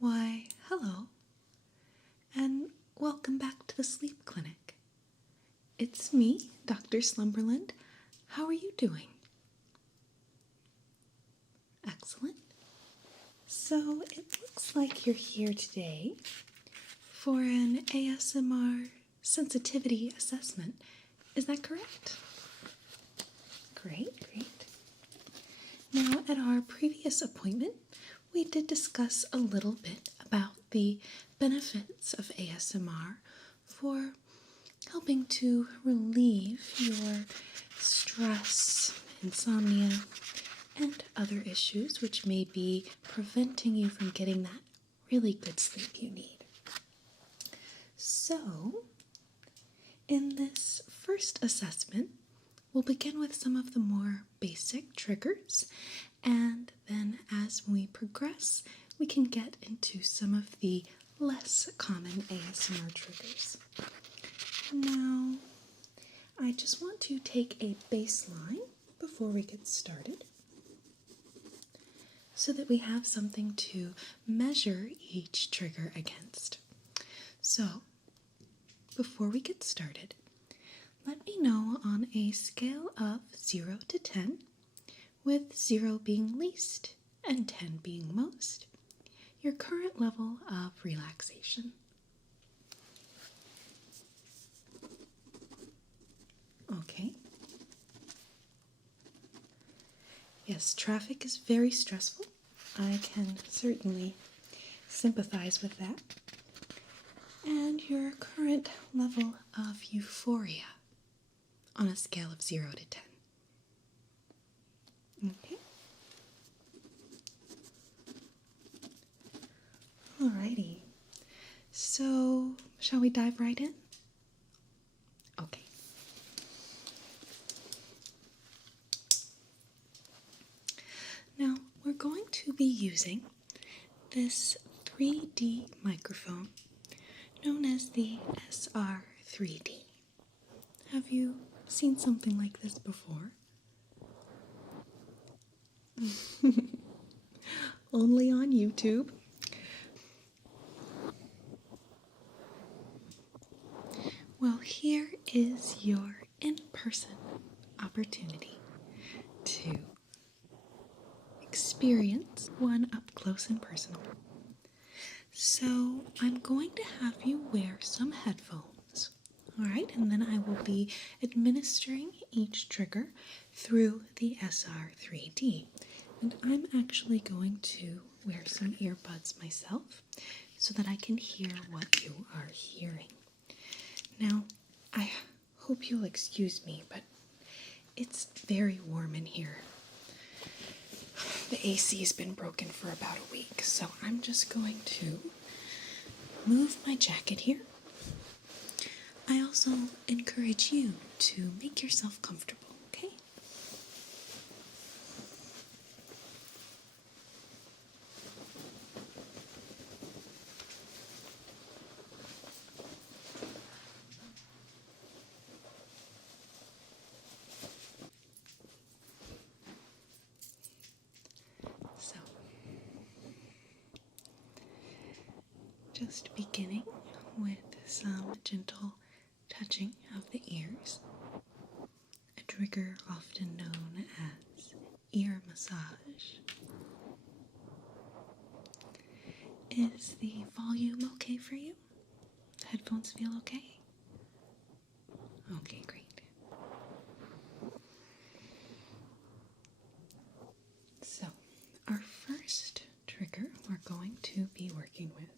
Why, hello, and welcome back to the Sleep Clinic. It's me, Dr. Slumberland. How are you doing? Excellent. So it looks like you're here today for an ASMR sensitivity assessment. Is that correct? Great. Now, at our previous appointment, we did discuss a little bit about the benefits of ASMR for helping to relieve your stress, insomnia, and other issues which may be preventing you from getting that really good sleep you need. So, in this first assessment, we'll begin with some of the more basic triggers, and then as we progress, we can get into some of the less common ASMR triggers. Now, I just want to take a baseline before we get started so that we have something to measure each trigger against. So, before we get started, let me know on a scale of 0 to 10, with 0 being least and 10 being most, your current level of relaxation. Okay. Yes, traffic is very stressful. I can certainly sympathize with that. And your current level of euphoria on a scale of 0 to 10. Okay. Alrighty. So, shall we dive right in? Okay. Now, we're going to be using this 3D microphone known as the SR3D. Have you seen something like this before? Only on YouTube. Well, here is your in-person opportunity to experience one up close and personal. So I'm going to have you wear some headphones, alright, and then I will be administering each trigger through the SR3D. And I'm actually going to wear some earbuds myself so that I can hear what you are hearing. Now, I hope you'll excuse me, but it's very warm in here. The AC has been broken for about a week, so I'm just going to move my jacket here. I also encourage you to make yourself comfortable, okay? So, just beginning with some gentle touching of the ears, a trigger often known as ear massage. Is the volume okay for you? The headphones feel okay? Okay, great. So, our first trigger we're going to be working with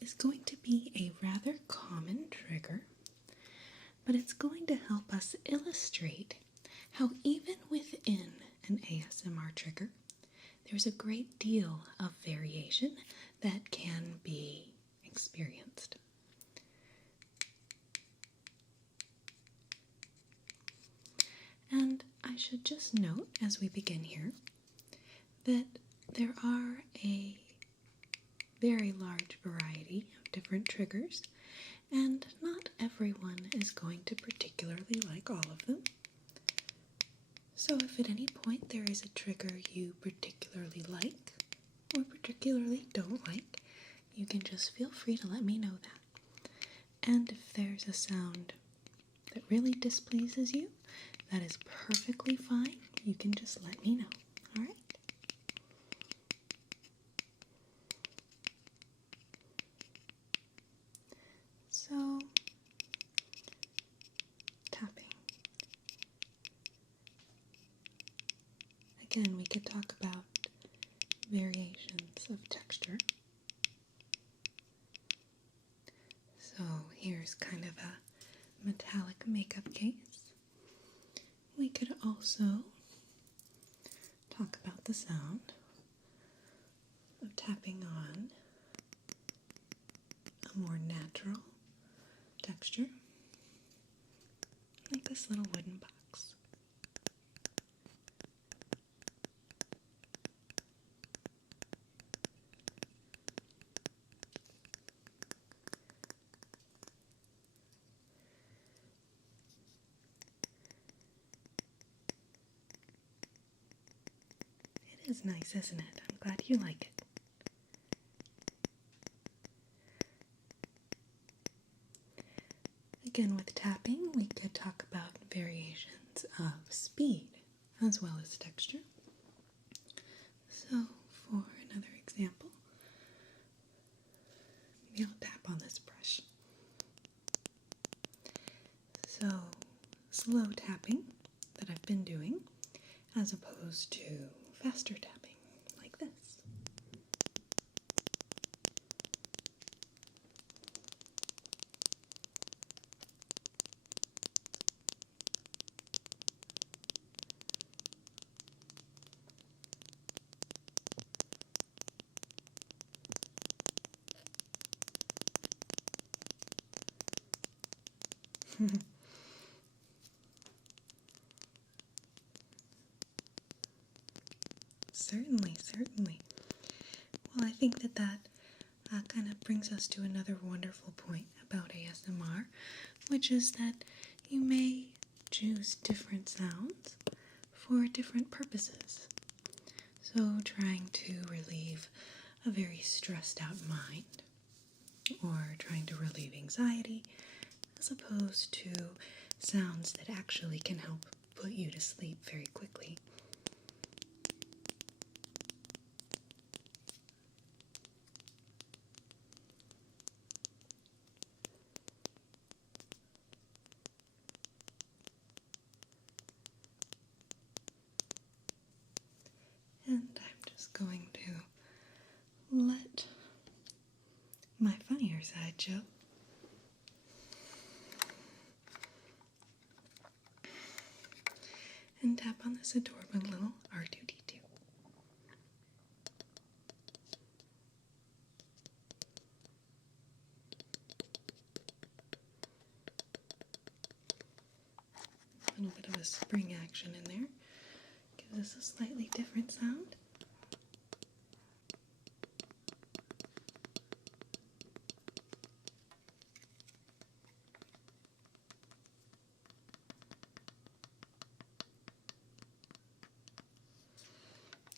is going to be a rather common trigger, but it's going to help us illustrate how even within an ASMR trigger, there's a great deal of variation that can be experienced. And I should just note as we begin here that there are a very large variety of different triggers, and not everyone is going to particularly like all of them. if at any point there is a trigger you particularly like or particularly don't like, you can just feel free to let me know that. And if there's a sound that really displeases you, that is perfectly fine. You can just let me know. Alright? So, tapping. Again, we could talk about variations of texture. So here's kind of a metallic makeup case. We could also talk about the sound of tapping on a more natural texture, like this little wooden box. It is nice, isn't it? I'm glad you like it. Again, with tapping, we could talk about variations of speed as well as texture. So, for another example, maybe I'll tap on this brush. So, slow tapping that I've been doing, as opposed to faster tapping, like this. Certainly. Well, I think that kind of brings us to another wonderful point about ASMR, which is that you may choose different sounds for different purposes. So trying to relieve a very stressed out mind, or trying to relieve anxiety, as opposed to sounds that actually can help put you to sleep very quickly. And I'm just going to let my funnier side show. And tap on this adorable little R2-D2. A little bit of a spring action in there. Gives us a slightly different sound.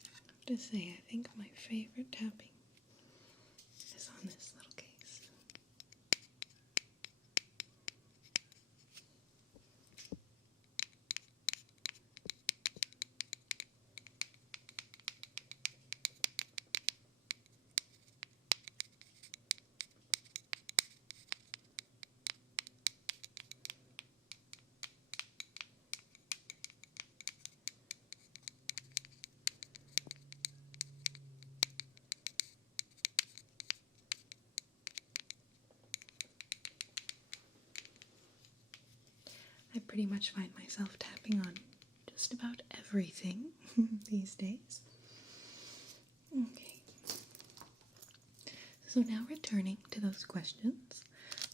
I have to say, I think my favorite tapping is on this little case. I pretty much find myself tapping on just about everything these days. Okay. So now returning to those questions,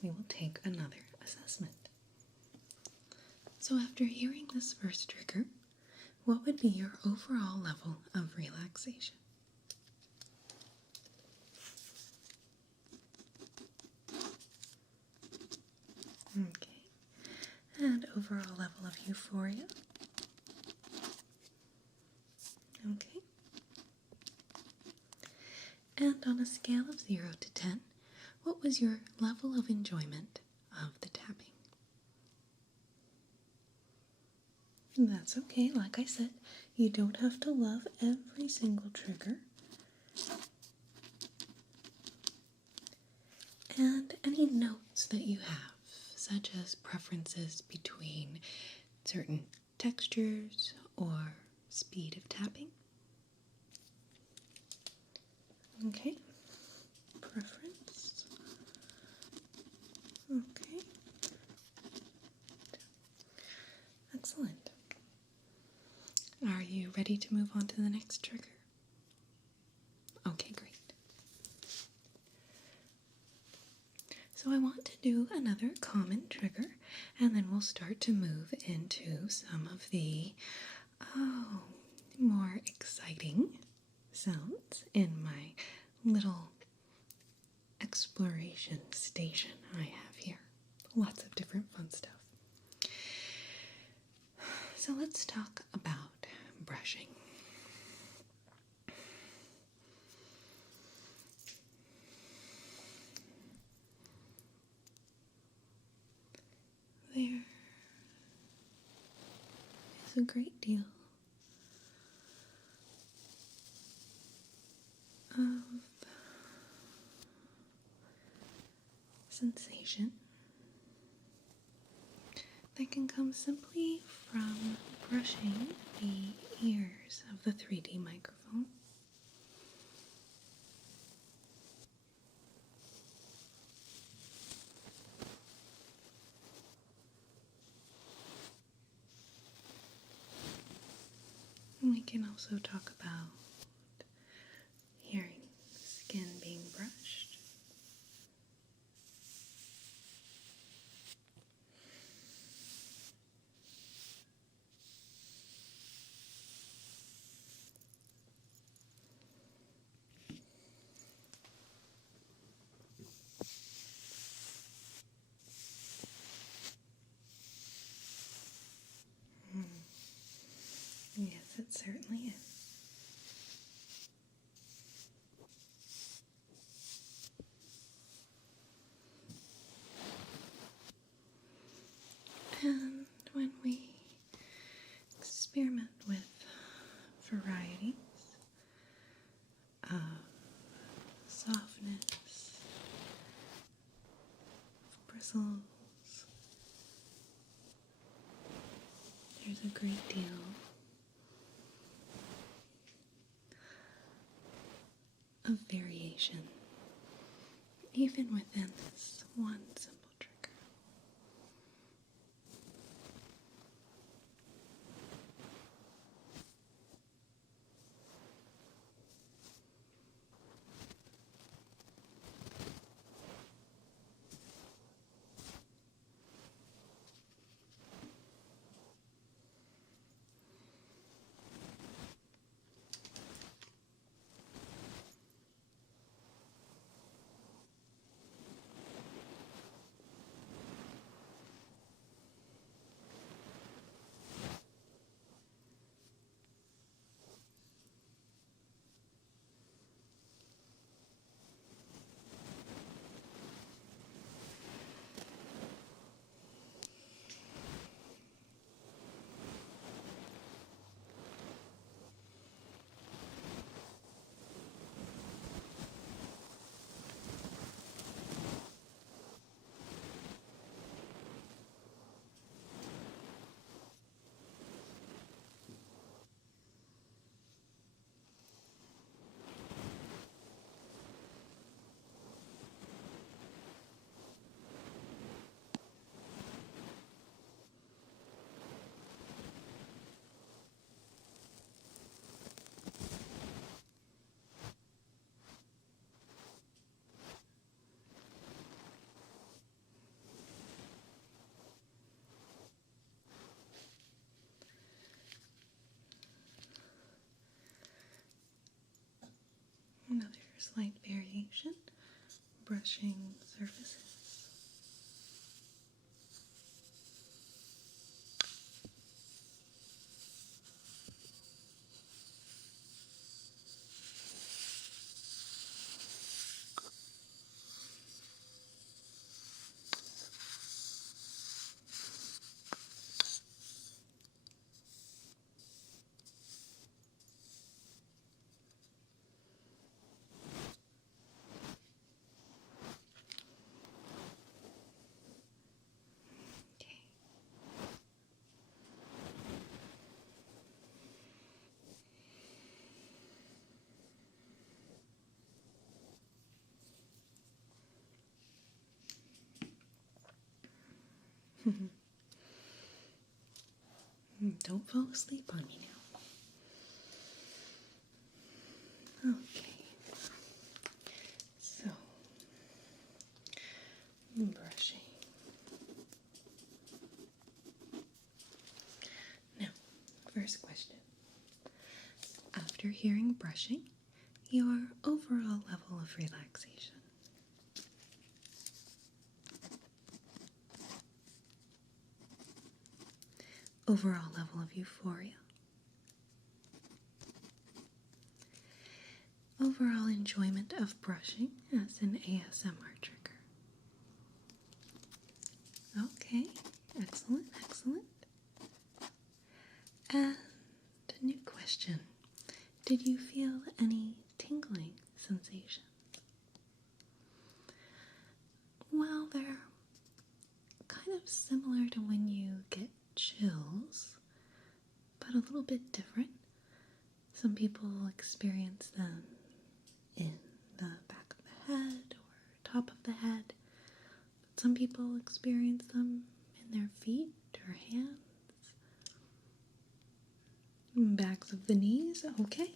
we will take another assessment. So after hearing this first trigger, what would be your overall level of relaxation? Okay. And overall level of euphoria? Okay. And on a scale of 0 to 10, what was your level of enjoyment of the tapping? That's okay. Like I said, you don't have to love every single trigger. And any notes that you have, such as preferences between certain textures or speed of tapping. Okay. Preference. Okay. Excellent. Are you ready to move on to the next trigger? Okay, great. So I want to do another common trigger, and then we'll start to move into some of the more exciting sounds in my little exploration station I have here. Lots of different fun stuff. So let's talk about brushing. There is a great deal of sensation that can come simply from brushing the ears of the 3D microphone. And we can also talk about hearing skin being brushed. Yes, it certainly is. And when we experiment with varieties of softness, of bristles, there's a great deal of variation, even within this one simple trigger. Another slight variation, brushing surfaces. Don't fall asleep on me now. Okay. So, brushing. Now, first question. After hearing brushing, your overall level of relaxation. Overall level of euphoria. Overall enjoyment of brushing as an ASMR trigger. Okay, excellent, excellent. And a new question. Did you feel any tingling sensation? Well, they're kind of similar to when you get chills, but a little bit different. Some people experience them in the back of the head or top of the head, but some people experience them in their feet or hands, backs of the knees. Okay.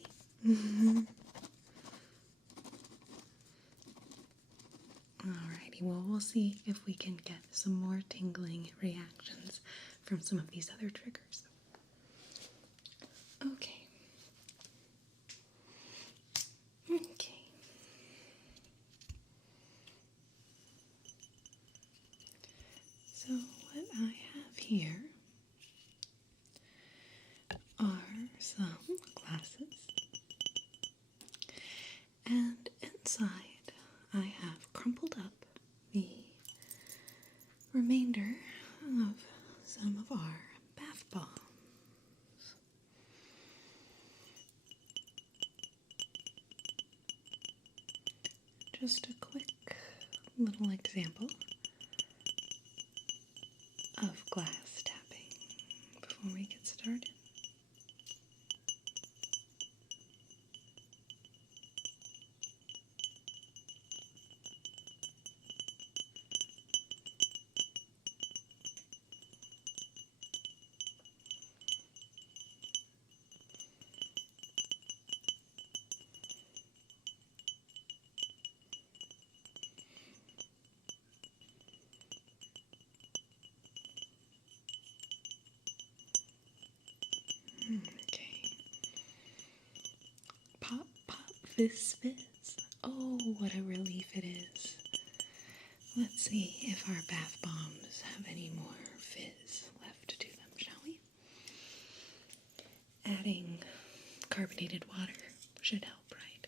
Alrighty, well, we'll see if we can get some more tingling reactions from some of these other triggers. Okay. Okay. So what I have here are some glasses, and inside I have crumpled up the remainder of some of our bath bombs. Just a quick little example of glass tapping before we get started. Okay. Pop, pop, fizz, fizz. Oh, what a relief it is. Let's see if our bath bombs have any more fizz left to them, shall we? Adding carbonated water should help, right?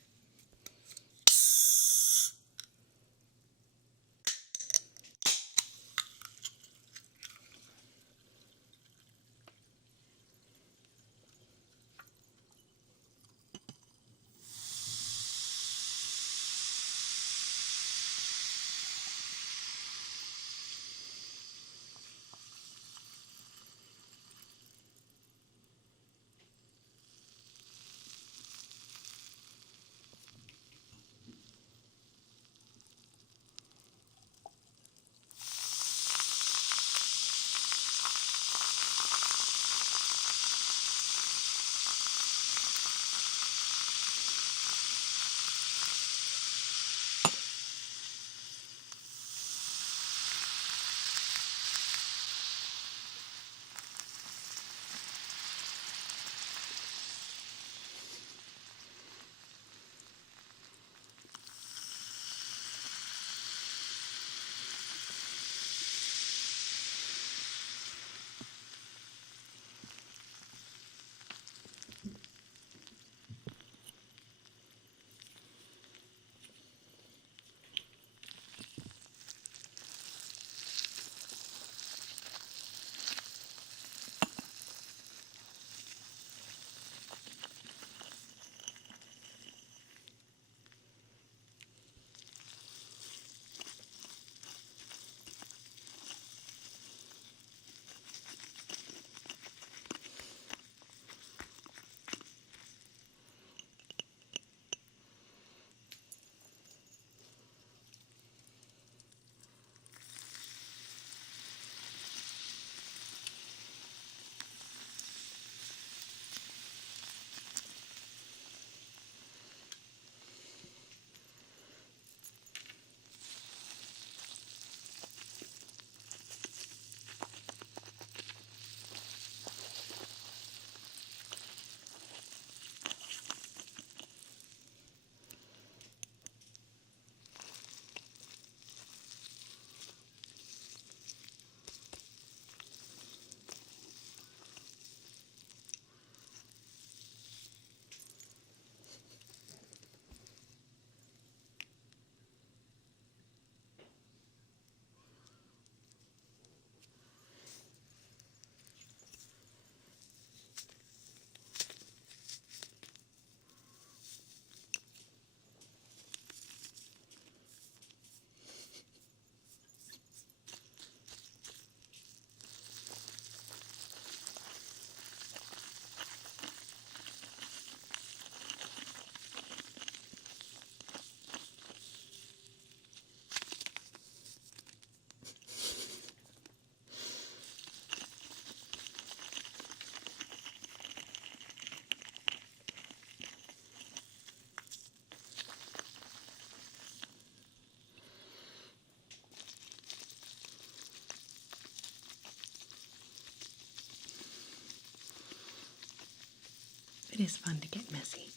It is fun to get messy.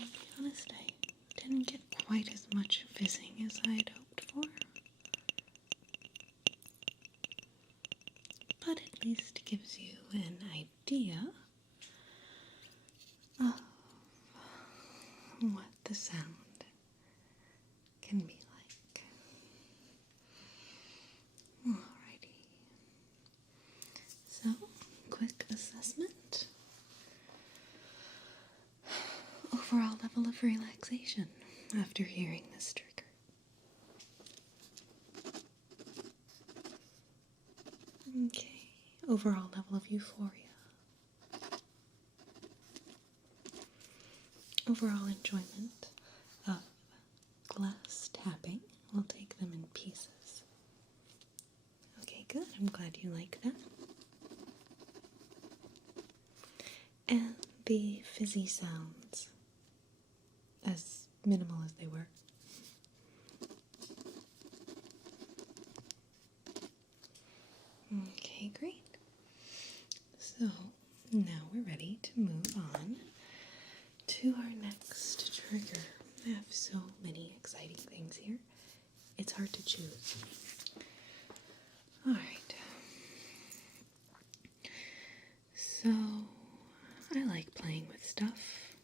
To be honest, I didn't get quite as much fizzing as I had hoped for. But at least gives you an idea of what the sound can be like. Alrighty. So, quick assessment. Overall level of relaxation after hearing this trigger. Okay. Overall level of euphoria. Overall enjoyment of glass tapping. We'll take them in pieces. Okay, good. I'm glad you like that. And the fizzy sounds, as minimal as they were. Okay, great. So, now we're ready to move on to our next trigger. I have so many exciting things here. It's hard to choose. Alright. So, I like playing with stuff.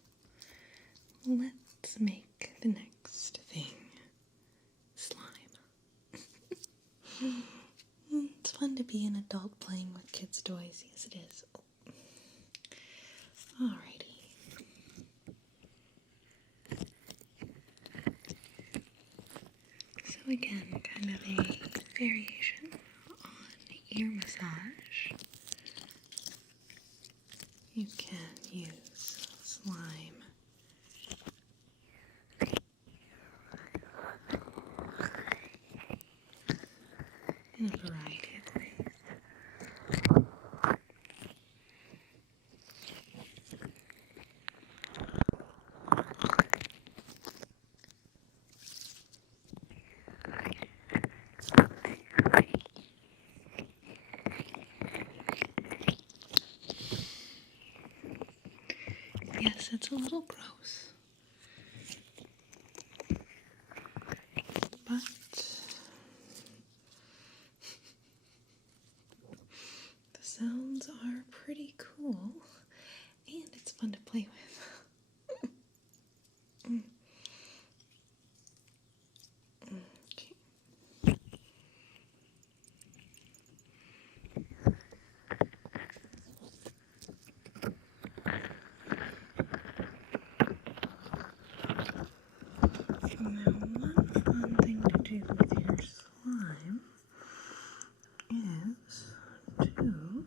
Let's make the next thing slime. It's fun to be an adult playing with kids' toys. Yes, it is. Alrighty. So again, kind of a variation on ear massage. You can use slime in a variety of ways. Yes, it's a little gross, but the sounds are pretty cool, and it's fun to play with. Okay. Now, one fun thing to do with your slime is to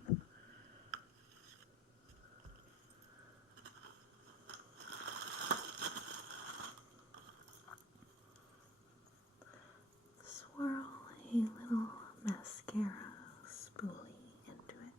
swirl a little mascara spoolie into it.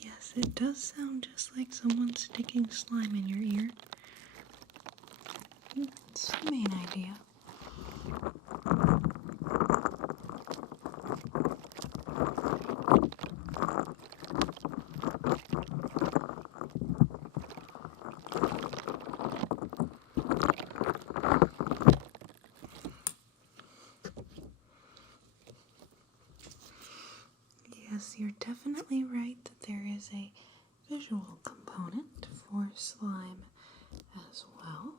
Yes, it does sound just like someone sticking slime in your ear. That's the main idea. yes, you're definitely right that there is a visual component for slime as well.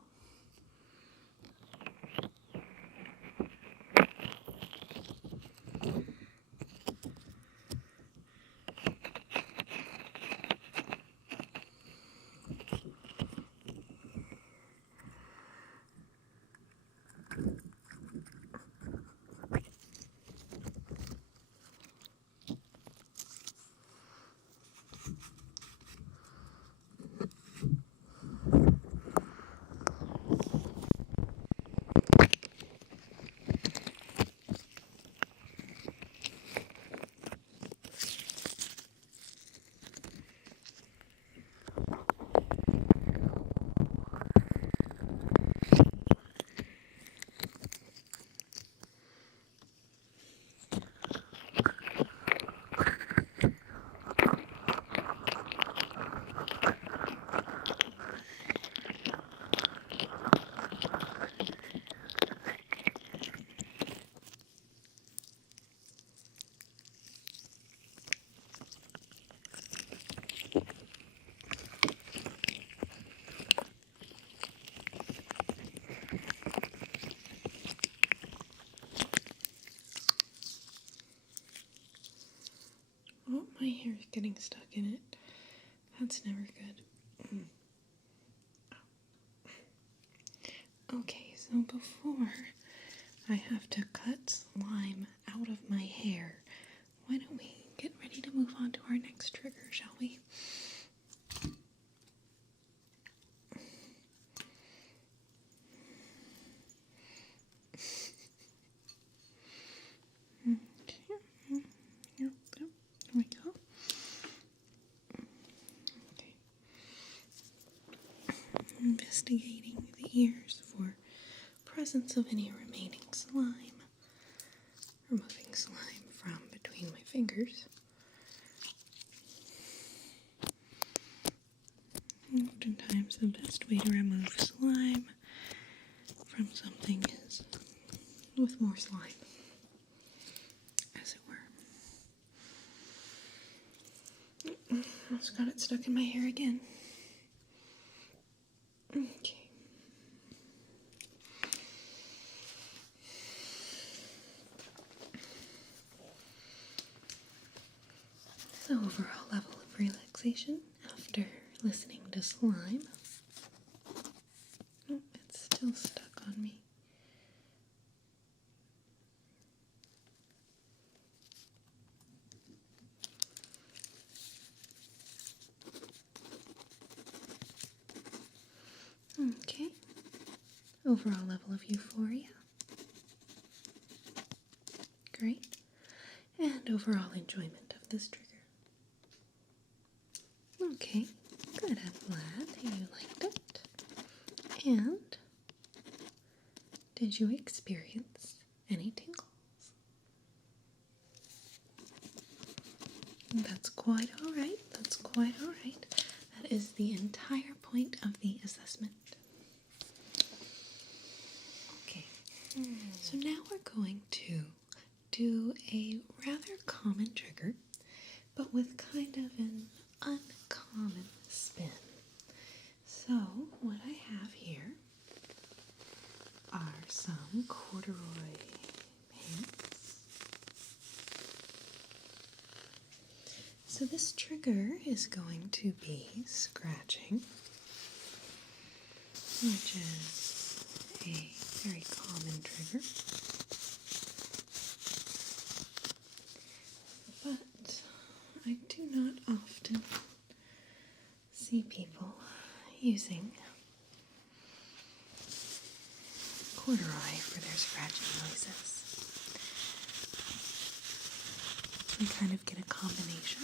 Oh, my hair is getting stuck in it. That's never good. Okay, so before I have to cut slime out of my hair, why don't we get ready to move on to our next trigger, shall we? Okay. Yep, there we go. Okay. Investigating the ears for presence of any remaining slime. Removing slime from between my fingers. Oftentimes the best way to remove slime from something is with more slime, as it were. I just got it stuck in my hair again. Okay. So overall level of relaxation after listening to slime. Oh, it's still stuck on me. Okay. Overall level of euphoria. Great. And overall enjoyment of this trigger. Okay, good. I'm glad that you liked it. And did you experience any tingles? That's quite alright. That's quite alright. That is the entire point of the assessment. Okay, so now we're going to do a rather common trigger, but with kind of an uncommon spin. So, what I have here are some corduroy pants. So this trigger is going to be scratching, which is a very common trigger. But I do not often see people using corduroy for their scratching noises. We kind of get a combination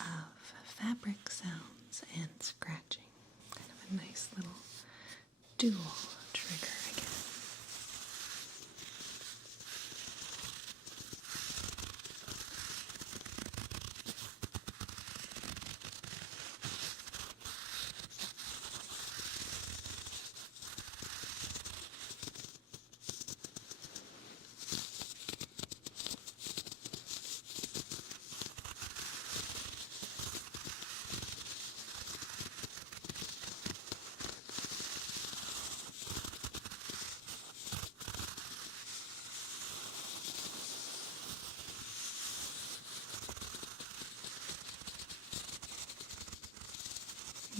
of fabric sounds and scratching. Kind of a nice little dual trigger, I guess.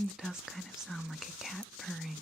It does kind of sound like a cat purring.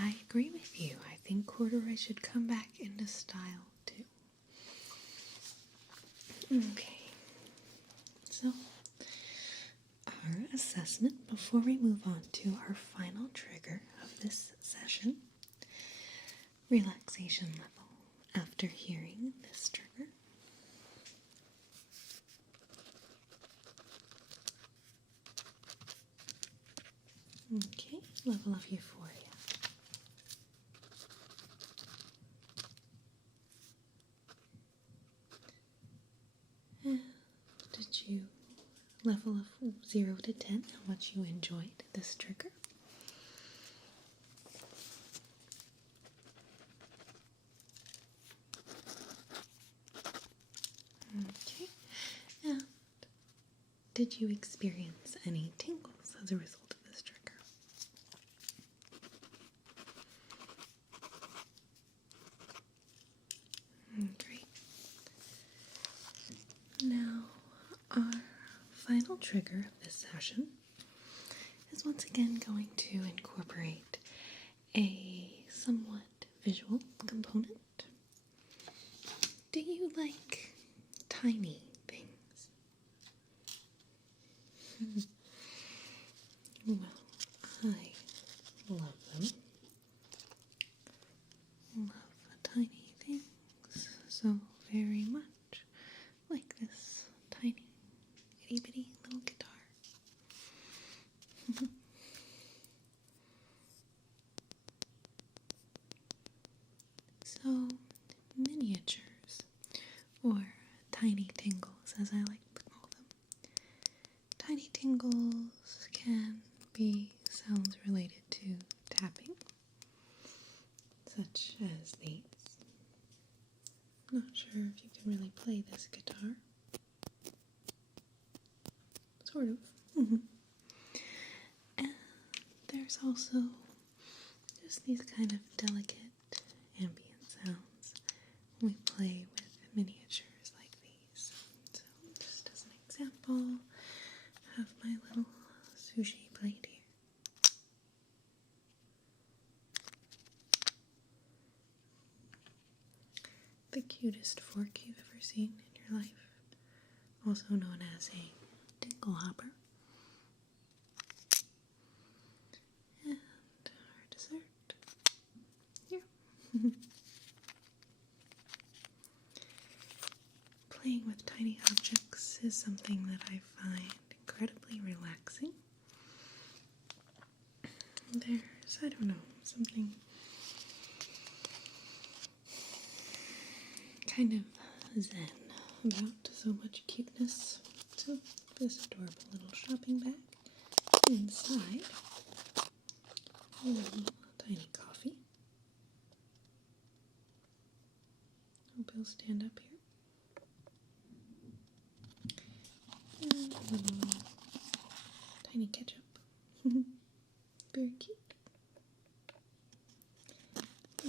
I agree with you. I think corduroy should come back into style too. Okay, so our assessment before we move on to our final trigger of this session, relaxation level after hearing this trigger. Okay, level of euphoria. Did you level of 0 to 10 how much you enjoyed this trigger? Okay, and did you experience any tingles as a result of this trigger? Great. Now, our final trigger of this session is once again going to incorporate a somewhat visual component. Do you like tiny things? Well, I love them. Love tiny things so very much, like this tiny itty bitty little guitar. as I like to call them. Tiny tingles can be sounds related to tapping, such as these. Not sure if you can really play this guitar. Sort of. And there's also just these kind of delicate ambient sounds when we play with miniatures like these. So just as an example, I have my little sushi plate here. The cutest fork you've ever seen in your life, also known as a dingle hopper. And our dessert here. Playing with tiny objects is something that I find incredibly relaxing. There's, I don't know, something kind of zen about so much cuteness. So this adorable little shopping bag. Inside, a little tiny coffee. Hope he'll stand up here. And a little tiny ketchup. Very cute.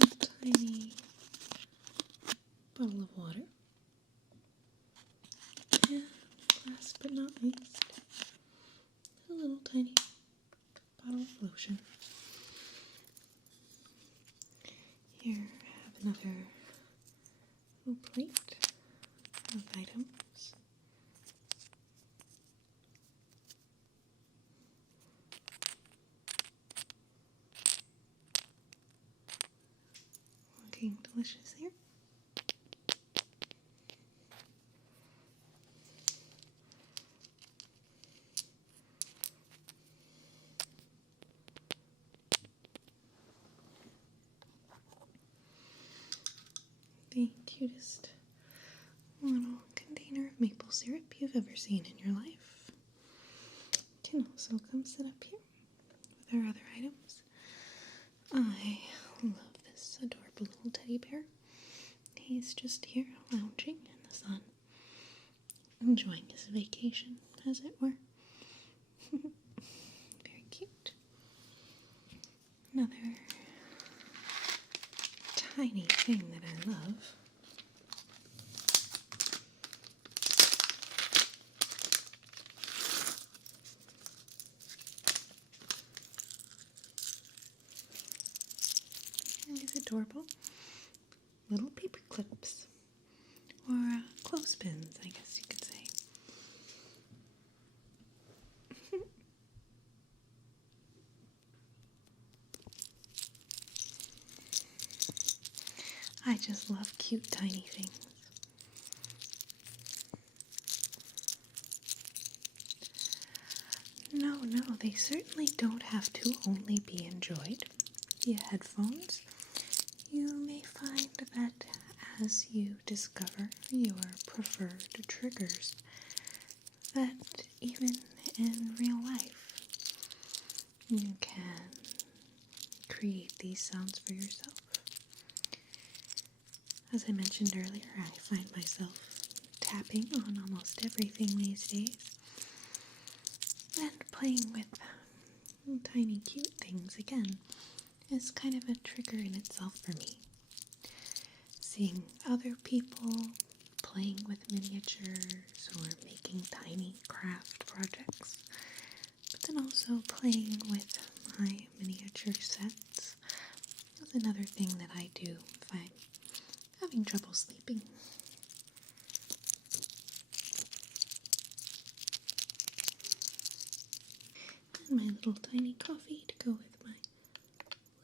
A tiny bottle of water. And last but not least, a little tiny bottle of lotion. Here I have another little plate of items. Looking delicious here. The cutest little container of maple syrup you've ever seen in your life. Can also come sit up here with our other items. I love this adorable little teddy bear. He's just here lounging in the sun, enjoying his vacation, as it were. Very cute. Another tiny thing that I love these adorable little paper clips, or clothespins, I guess you could say. I just love cute tiny things. No, they certainly don't have to only be enjoyed via headphones. You may find that as you discover your preferred triggers, that even in real life, you can create these sounds for yourself. As I mentioned earlier, I find myself tapping on almost everything these days, and playing with tiny cute things again is kind of a trigger in itself for me. Seeing other people playing with miniatures or making tiny craft projects, but then also playing with my miniature sets is another thing that I do if I'm having trouble sleeping. And my little tiny coffee to go with my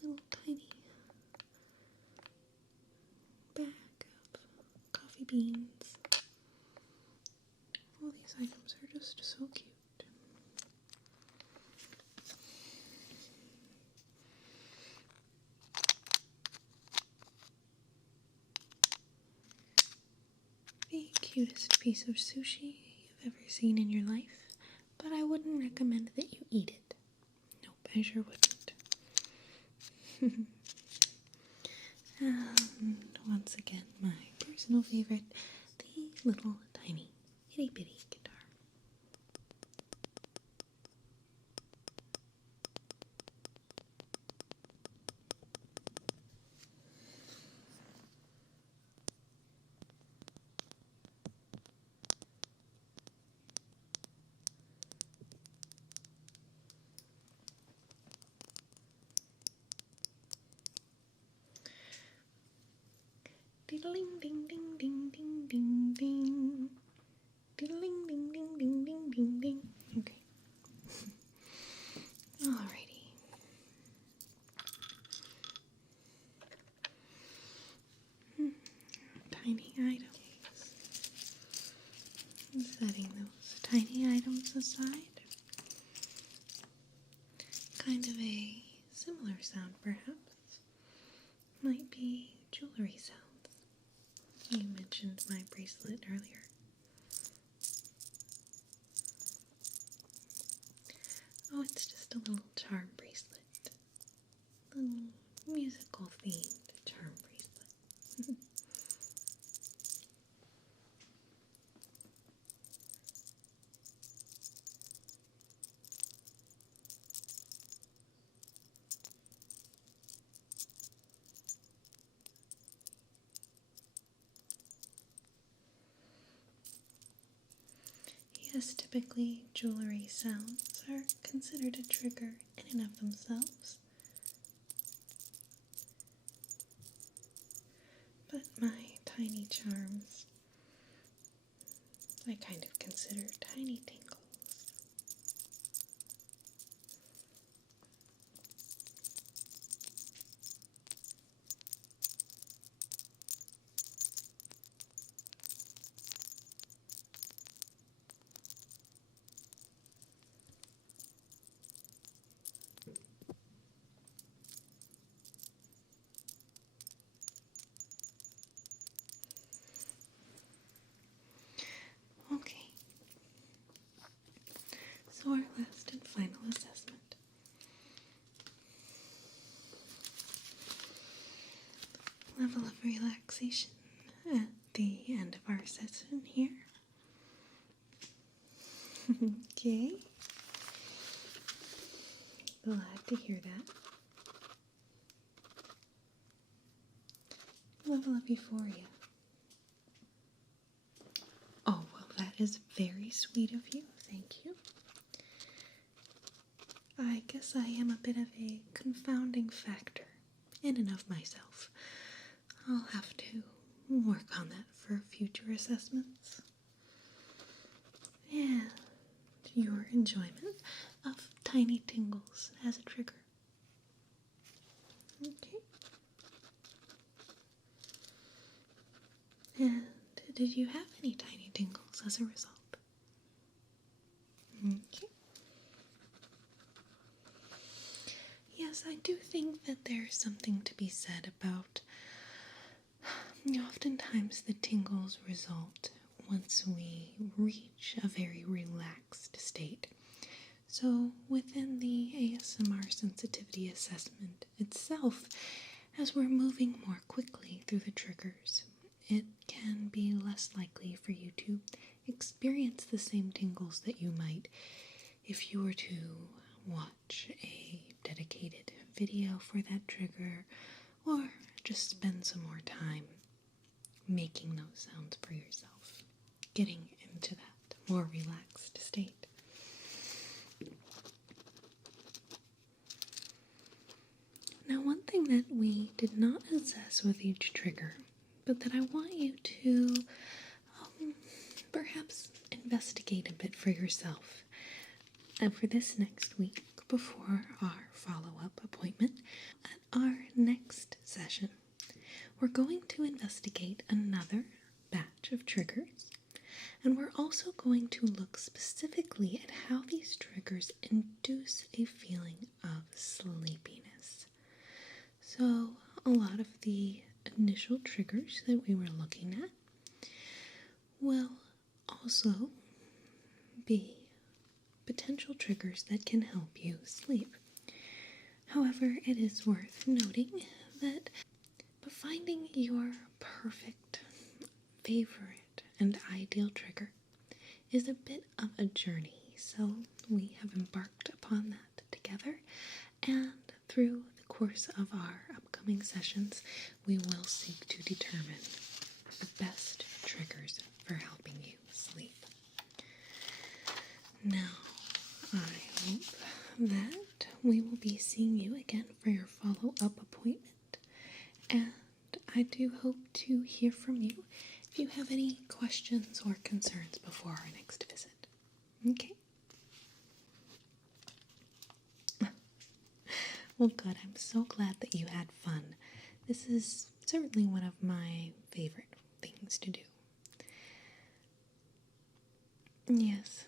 little tiny bag of coffee beans. All these items are just so cute. The cutest piece of sushi ever seen in your life, but I wouldn't recommend that you eat it. Nope, I sure wouldn't. And once again, my personal favorite, the little tiny itty bitty guitar. Diddling ding ding ding ding ding ding. Diddling ding ding ding ding ding ding. Okay. Alrighty. Tiny items. Setting those tiny items aside. Kind of a similar sound, perhaps. Might be jewelry sounds. You mentioned my bracelet earlier. Oh, it's just a little charm bracelet. Little musical themed charm bracelet. Yes, typically jewelry sounds are considered a trigger in and of themselves. But my tiny charms, I kind of consider tiny tingles. Okay, so our last and final assessment. Level of relaxation at the end of our session here. Okay, glad to hear that. Level of euphoria. Oh, well, that is very sweet of you. Thank you. I guess I am a bit of a confounding factor in and of myself. I'll have to work on that for future assessments. And your enjoyment of tiny tingles as a trigger. Okay. And did you have any tiny tingles as a result? Okay. Yes, I do think that there's something to be said about oftentimes the tingles result once we reach a very relaxed state. So within the ASMR sensitivity assessment itself, as we're moving more quickly through the triggers, it can be less likely for you to experience the same tingles that you might if you were to watch a dedicated video for that trigger or just spend some more time making those sounds for yourself, getting into that more relaxed state. Now, one thing that we did not assess with each trigger, but that I want you to perhaps investigate a bit for yourself. And for this next week, before our follow-up appointment, at our next session, we're going to investigate another batch of triggers, and we're also going to look specifically at how these triggers induce a feeling of sleepiness. So, a lot of the initial triggers that we were looking at will also be potential triggers that can help you sleep. However, it is worth noting that finding your perfect, favorite, and ideal trigger is a bit of a journey. So we have embarked upon that together, and through the course of our upcoming sessions, we will seek to determine the best triggers for helping you sleep. Now, I hope that we will be seeing you again for your follow-up appointment, and I do hope to hear from you if you have any questions or concerns before our next visit. Okay? Well, good. I'm so glad that you had fun. This is certainly one of my favorite things to do. Yes.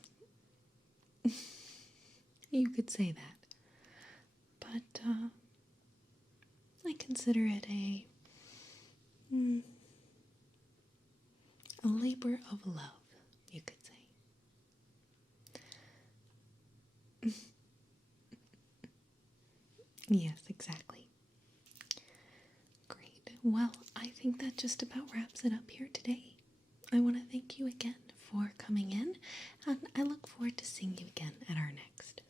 You could say that. But, I consider it a labor of love, you could say. Yes, exactly. Great. Well, I think that just about wraps it up here today. I want to thank you again for coming in, and I look forward to seeing you again at our next